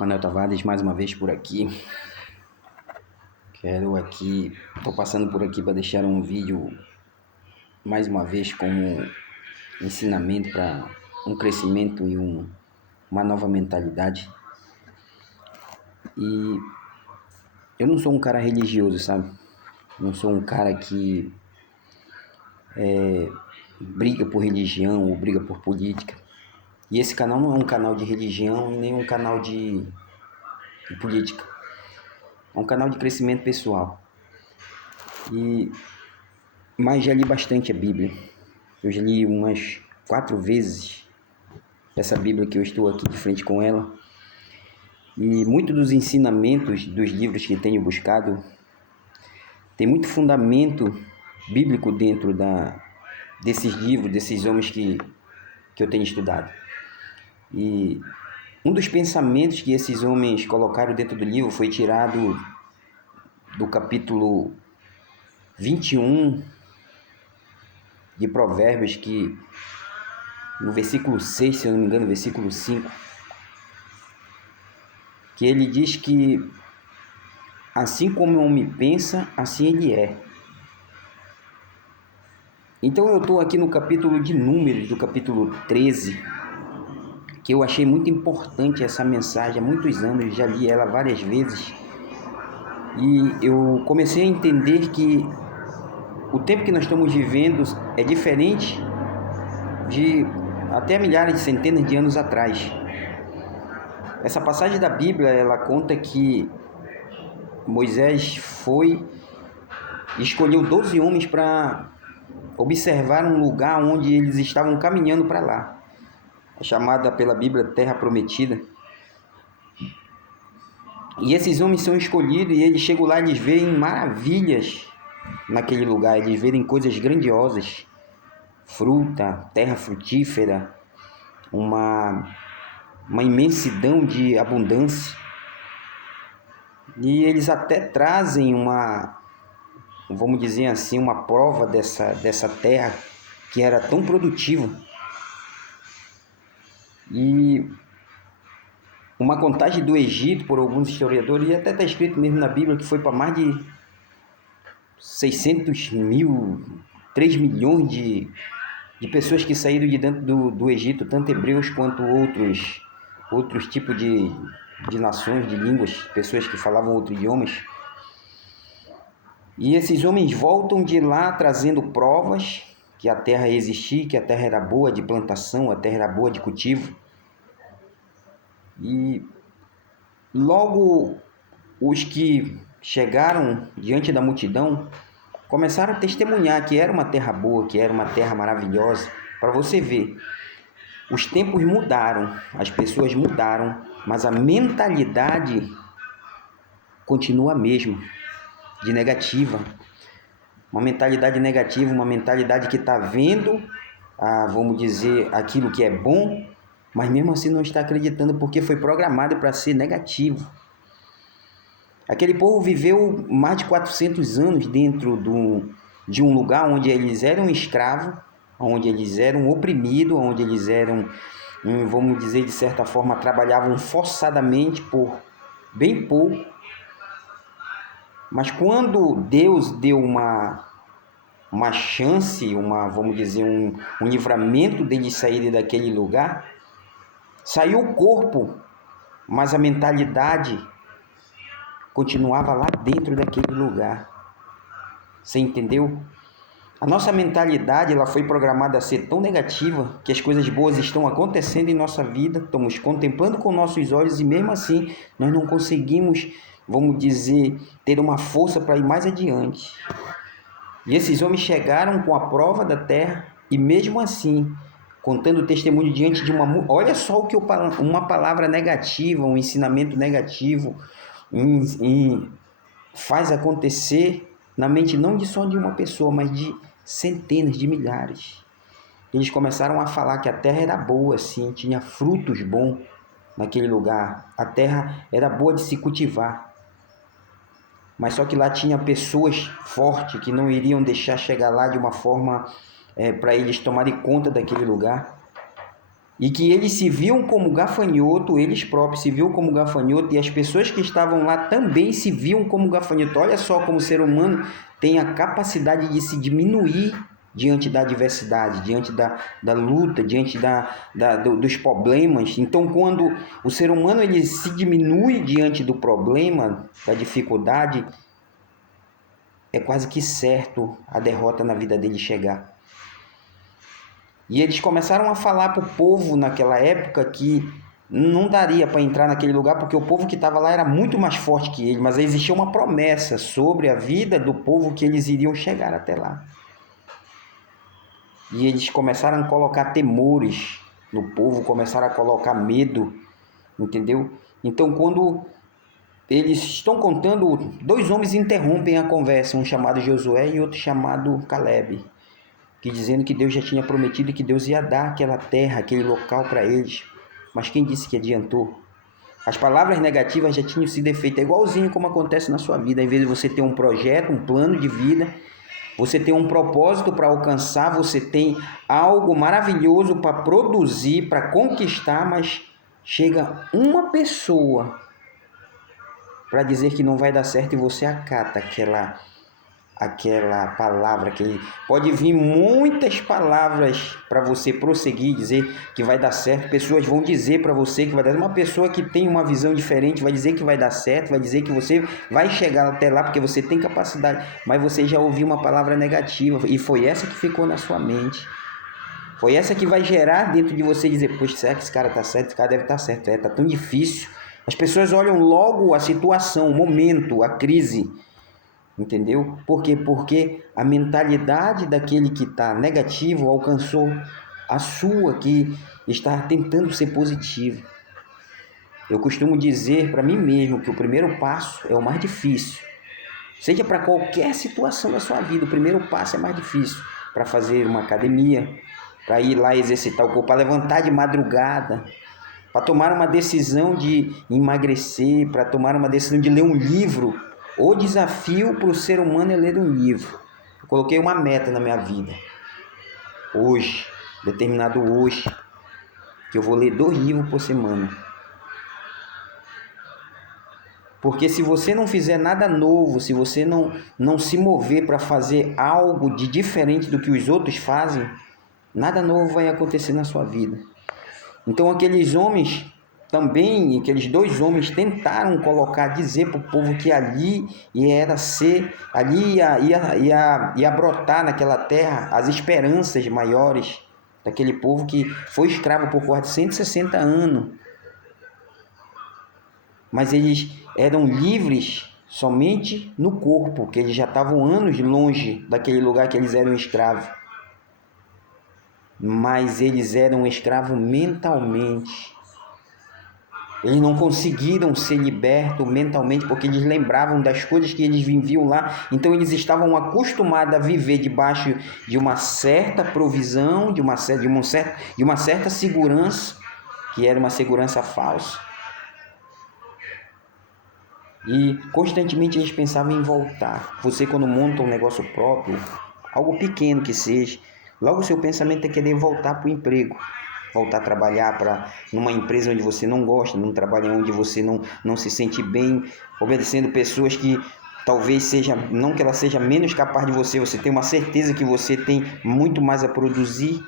Manuel Tavares, mais uma vez por aqui. Estou passando por aqui para deixar um vídeo, mais uma vez, como ensinamento para um crescimento e uma nova mentalidade. E eu não sou um cara religioso, sabe? Não sou um cara que briga por religião ou briga por política. E esse canal não é um canal de religião nem um canal de política. É um canal de crescimento pessoal. Mas já li bastante a Bíblia. Eu já li umas 4 vezes essa Bíblia que eu estou aqui de frente com ela. E muitos dos ensinamentos dos livros que tenho buscado tem muito fundamento bíblico dentro desses livros, desses homens que eu tenho estudado. E um dos pensamentos que esses homens colocaram dentro do livro foi tirado do capítulo 21 de Provérbios, que no versículo 6, se eu não me engano, versículo 5, que ele diz que assim como o homem pensa, assim ele é. Então eu estou aqui no capítulo de Números, do capítulo 13, que eu achei muito importante essa mensagem há muitos anos, já li ela várias vezes, e eu comecei a entender que o tempo que nós estamos vivendo é diferente de até milhares de centenas de anos atrás. Essa passagem da Bíblia, ela conta que Moisés escolheu 12 homens para observar um lugar onde eles estavam caminhando para lá. É chamada pela Bíblia Terra Prometida. E esses homens são escolhidos e eles chegam lá e eles veem maravilhas naquele lugar. Eles veem coisas grandiosas. Fruta, terra frutífera, uma imensidão de abundância. E eles até trazem vamos dizer assim, uma prova dessa terra que era tão produtiva. E uma contagem do Egito por alguns historiadores, e até está escrito mesmo na Bíblia, que foi para mais de 600 mil, 3 milhões de pessoas que saíram de dentro do Egito, tanto hebreus quanto outros tipos de nações, de línguas, pessoas que falavam outros idiomas. E esses homens voltam de lá trazendo provas que a terra existia, que a terra era boa de plantação, a terra era boa de cultivo. E logo os que chegaram diante da multidão começaram a testemunhar que era uma terra boa, que era uma terra maravilhosa. Para você ver, os tempos mudaram, as pessoas mudaram, mas a mentalidade continua a mesma, de negativa. Uma mentalidade negativa, uma mentalidade que está vendo, vamos dizer, aquilo que é bom, mas mesmo assim não está acreditando porque foi programado para ser negativo. Aquele povo viveu mais de 400 anos dentro de um lugar onde eles eram escravos, onde eles eram oprimidos, onde eles eram, vamos dizer, de certa forma, trabalhavam forçadamente por bem pouco. Mas quando Deus deu uma chance, vamos dizer, um livramento deles saírem daquele lugar, saiu o corpo, mas a mentalidade continuava lá dentro daquele lugar. Você entendeu? A nossa mentalidade, ela foi programada a ser tão negativa que as coisas boas estão acontecendo em nossa vida, estamos contemplando com nossos olhos e mesmo assim nós não conseguimos, vamos dizer, ter uma força para ir mais adiante. E esses homens chegaram com a prova da terra e mesmo assim, contando testemunho diante de olha só uma palavra negativa, um ensinamento negativo, faz acontecer na mente não só de uma pessoa, mas de centenas de milhares. Eles começaram a falar que a terra era boa, sim, tinha frutos bons naquele lugar. A terra era boa de se cultivar. Mas só que lá tinha pessoas fortes que não iriam deixar chegar lá de uma forma para eles tomarem conta daquele lugar. e que eles se viam como gafanhoto, eles próprios se viam como gafanhoto, e as pessoas que estavam lá também se viam como gafanhoto. Olha só como o ser humano tem a capacidade de se diminuir diante da adversidade, diante da luta, diante dos problemas. Então, quando o ser humano ele se diminui diante do problema, da dificuldade, é quase que certo a derrota na vida dele chegar. E eles começaram a falar para o povo naquela época que não daria para entrar naquele lugar, porque o povo que estava lá era muito mais forte que ele, mas existia uma promessa sobre a vida do povo que eles iriam chegar até lá. E eles começaram a colocar temores no povo, começaram a colocar medo, entendeu? Então, quando eles estão contando, dois homens interrompem a conversa, um chamado Josué e outro chamado Caleb, que dizendo que Deus já tinha prometido que Deus ia dar aquela terra, aquele local para eles. Mas quem disse que adiantou? As palavras negativas já tinham sido feitas, igualzinho como acontece na sua vida. Às vezes você tem um projeto, um plano de vida, você tem um propósito para alcançar, você tem algo maravilhoso para produzir, para conquistar, mas chega uma pessoa para dizer que não vai dar certo e você acata aquela palavra, que pode vir muitas palavras para você prosseguir, dizer que vai dar certo. Pessoas vão dizer para você que vai dar certo. Uma pessoa que tem uma visão diferente vai dizer que vai dar certo, vai dizer que você vai chegar até lá porque você tem capacidade, mas você já ouviu uma palavra negativa e foi essa que ficou na sua mente. Foi essa que vai gerar dentro de você dizer, poxa, será que esse cara tá certo? Esse cara deve estar certo. Tá tão difícil. As pessoas olham logo a situação, o momento, a crise. Entendeu? Por quê? Porque a mentalidade daquele que está negativo alcançou a sua, que está tentando ser positivo. Eu costumo dizer para mim mesmo que o primeiro passo é o mais difícil. Seja para qualquer situação da sua vida, o primeiro passo é mais difícil. Para fazer uma academia, para ir lá exercitar o corpo, para levantar de madrugada, para tomar uma decisão de emagrecer, para tomar uma decisão de ler um livro. O desafio para o ser humano é ler um livro. Eu coloquei uma meta na minha vida. Hoje, determinado hoje, que eu vou ler 2 livros por semana. Porque se você não fizer nada novo, se você não se mover para fazer algo de diferente do que os outros fazem, nada novo vai acontecer na sua vida. Então aqueles homens também, aqueles 2 homens tentaram dizer para o povo que ali ia brotar naquela terra as esperanças maiores daquele povo que foi escravo por 460 anos. Mas eles eram livres somente no corpo, porque eles já estavam anos longe daquele lugar que eles eram escravos. Mas eles eram escravos mentalmente. Eles não conseguiram ser libertos mentalmente porque eles lembravam das coisas que eles viviam lá. Então eles estavam acostumados a viver debaixo de uma certa provisão, de uma certa segurança, que era uma segurança falsa. E constantemente eles pensavam em voltar. Você, quando monta um negócio próprio, algo pequeno que seja, logo o seu pensamento é querer voltar para o emprego. Voltar a trabalhar numa empresa onde você não gosta, num trabalho onde você não se sente bem, obedecendo pessoas que talvez não que ela seja menos capaz de você, você tem uma certeza que você tem muito mais a produzir,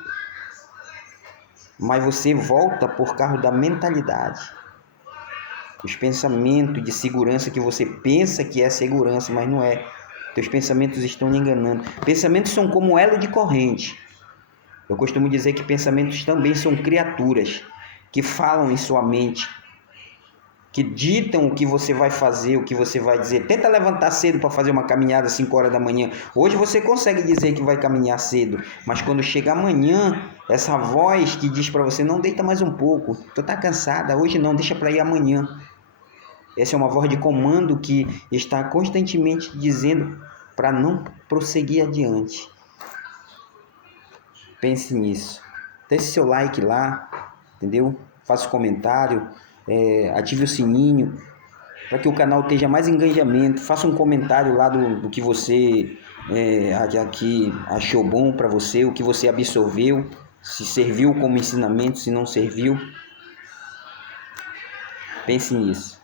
mas você volta por causa da mentalidade. Os pensamentos de segurança que você pensa que é segurança, mas não é. Teus pensamentos estão lhe enganando. Pensamentos são como elo de corrente. Eu costumo dizer que pensamentos também são criaturas que falam em sua mente, que ditam o que você vai fazer, o que você vai dizer. Tenta levantar cedo para fazer uma caminhada às 5 horas da manhã. Hoje você consegue dizer que vai caminhar cedo, mas quando chega amanhã, essa voz que diz para você, não, deita mais um pouco, tu tá cansada, hoje não, deixa para ir amanhã. Essa é uma voz de comando que está constantemente dizendo para não prosseguir adiante. Pense nisso. Deixe seu like lá, entendeu? Faça um comentário, ative o sininho para que o canal tenha mais engajamento. Faça um comentário lá do que você aqui achou bom para você, o que você absorveu. Se serviu como ensinamento, se não serviu. Pense nisso.